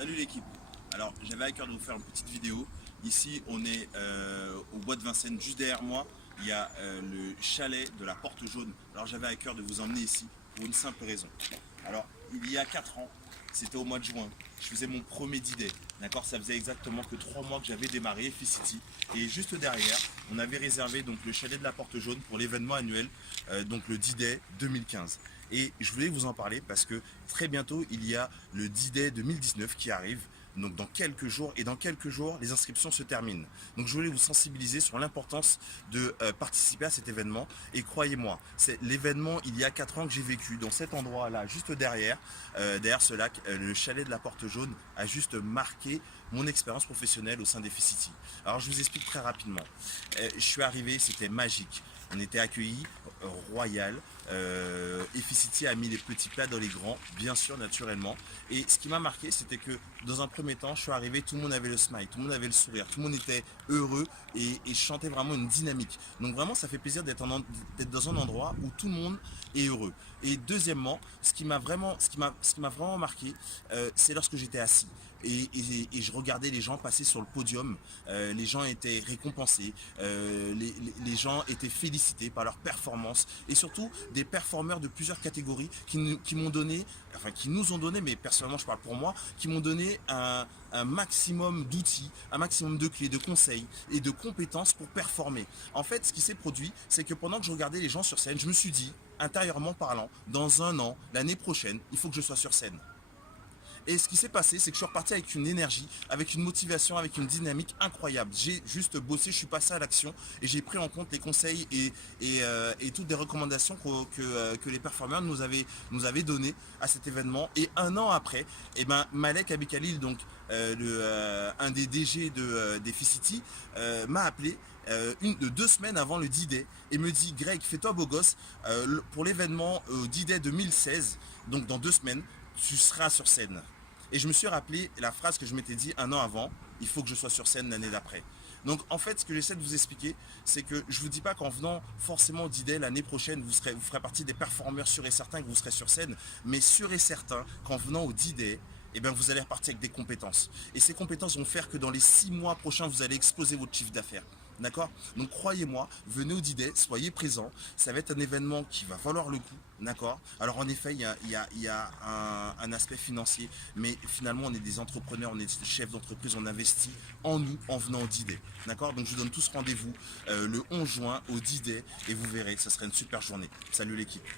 Salut l'équipe. Alors j'avais à cœur de vous faire une petite vidéo. Ici on est au bois de Vincennes, juste derrière moi il y a le chalet de la Porte Jaune. Alors j'avais à cœur de vous emmener ici pour une simple raison. Alors il y a 4 ans, c'était au mois de juin, je faisais mon premier D-Day. D'accord, ça faisait exactement que 3 mois que j'avais démarré Efficity. Et juste derrière, on avait réservé donc le chalet de la Porte Jaune pour l'événement annuel, donc le D-Day 2015. Et je voulais vous en parler parce que très bientôt il y a le D-Day 2019 qui arrive. Donc dans quelques jours, et dans quelques jours, les inscriptions se terminent. Donc je voulais vous sensibiliser sur l'importance de participer à cet événement. Et croyez-moi, c'est l'événement il y a 4 ans que j'ai vécu dans cet endroit-là, juste derrière, derrière ce lac, le chalet de la Porte Jaune a juste marqué mon expérience professionnelle au sein d'Efficity. Alors je vous explique très rapidement. Je suis arrivé, c'était magique. On était accueillis, royal. Efficity a mis les petits plats dans les grands, bien sûr, naturellement. Et ce qui m'a marqué, c'était que dans un premier temps, je suis arrivé, tout le monde avait le smile, tout le monde avait le sourire, tout le monde était heureux et chantait vraiment une dynamique. Donc vraiment, ça fait plaisir d'être dans un endroit où tout le monde est heureux. Et deuxièmement, ce qui m'a vraiment marqué, c'est lorsque j'étais assis. Et je regardais les gens passer sur le podium, les gens étaient récompensés, les gens étaient félicités par leur performance et surtout des performeurs de plusieurs catégories qui m'ont donné, enfin qui nous ont donné, mais personnellement je parle pour moi, qui m'ont donné un maximum d'outils, un maximum de clés, de conseils et de compétences pour performer. En fait, ce qui s'est produit, c'est que pendant que je regardais les gens sur scène, je me suis dit, intérieurement parlant, dans un an, l'année prochaine, il faut que je sois sur scène. Et ce qui s'est passé, c'est que je suis reparti avec une énergie, avec une motivation, avec une dynamique incroyable. J'ai juste bossé, je suis passé à l'action et j'ai pris en compte les conseils et toutes les recommandations que les performeurs nous avaient données à cet événement. Et un an après, eh ben, Malek Abikhalil, donc un des DG d'Efficity, m'a appelé 2 semaines avant le D-Day et me dit: Greg, fais-toi beau gosse, pour l'événement D-Day 2016, donc dans 2 semaines, tu seras sur scène. Et je me suis rappelé la phrase que je m'étais dit un an avant: il faut que je sois sur scène l'année d'après. Donc en fait, ce que j'essaie de vous expliquer, c'est que je ne vous dis pas qu'en venant forcément au D-Day l'année prochaine, vous ferez partie des performeurs sûrs et certains que vous serez sur scène, mais sûr et certain qu'en venant au D-Day, eh bien, vous allez repartir avec des compétences. Et ces compétences vont faire que dans les 6 mois prochains, vous allez exploser votre chiffre d'affaires. D'accord? Donc croyez-moi, venez au D-Day, soyez présents. Ça va être un événement qui va valoir le coup. D'accord? Alors en effet, il y a un aspect financier, mais finalement on est des entrepreneurs, on est des chefs d'entreprise, on investit en nous en venant au D-Day. D'accord? Donc je vous donne tous rendez-vous le 11 juin au D-Day et vous verrez que ça sera une super journée. Salut l'équipe.